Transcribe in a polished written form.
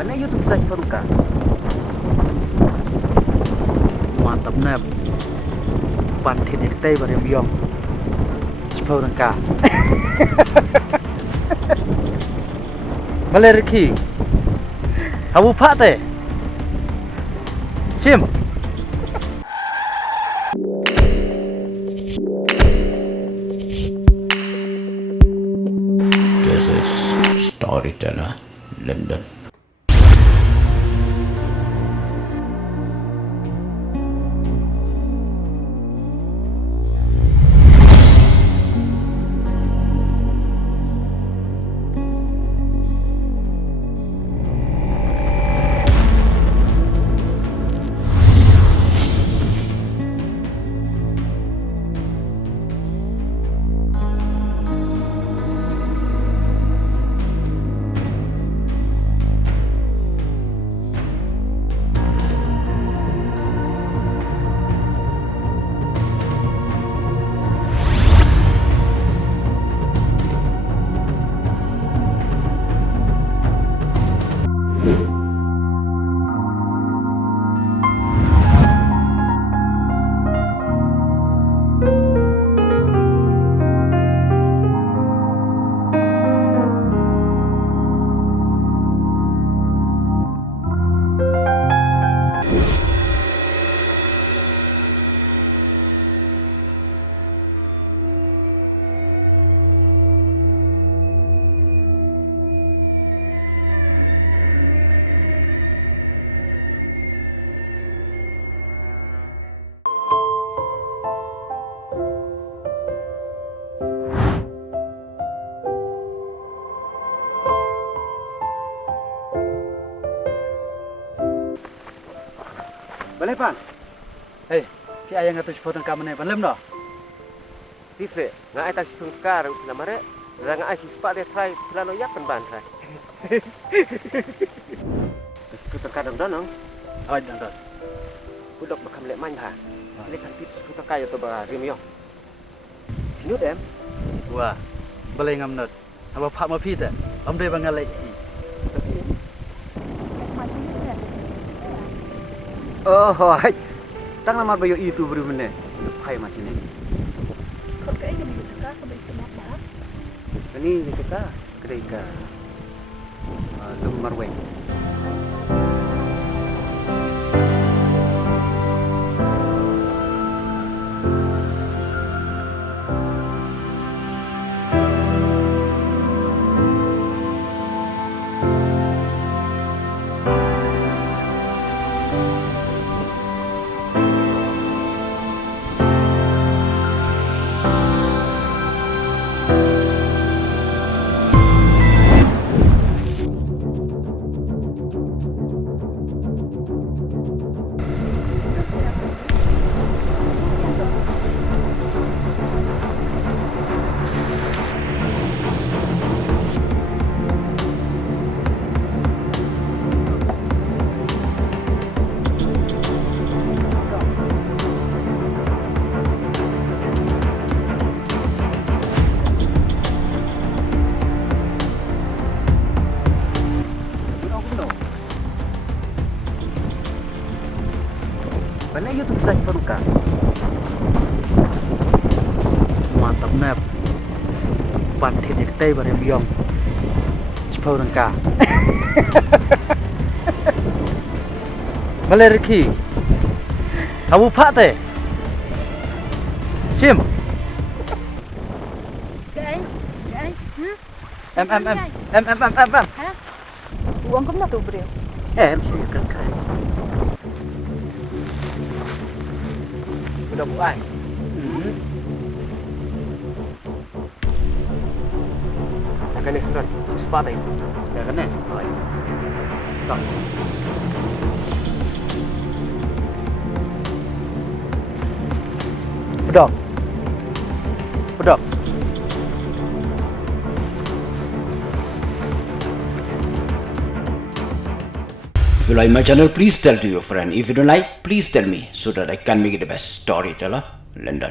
Mana YouTube search pdok. Matapnep pdok bareng biong. Pdok. Malerki. Habu pate. Sim. This is Storyteller London. Boleh pan? Hei, ki ayang ngatu sepotong kamane pan lem no? Tipse, ngai tak situng kar lamare, ranga ai sispa de try plano ya pan ban try. Situng kar dong. Ai dong. Pudok bakam lek main ha. Lek kan pit situng kar to ba rimyo. Nut em. Wah, boleh ngamnut. Apa pak ma pit eh? Om dei bangal lek. Oh, hai. Tang namar bayo itu beri mene. Hai macam ni. Kau kayak gini suka kau beri sebab apa? Ini kita kedai ke lumar weng. Mana YouTube search pdok. Matapnep pdok bareng biong. Pdok. Malerki. Habu pate. Sim. Cái. Em. Hả? Uang kamu nak tu beri? Em sih kan. Udah buai. Akan ni surat sispa tadi. Ya kan? Tak. Pdok. If you like my channel, please tell to your friend. If you don't like, please tell me so that I can make it the best. Storyteller London.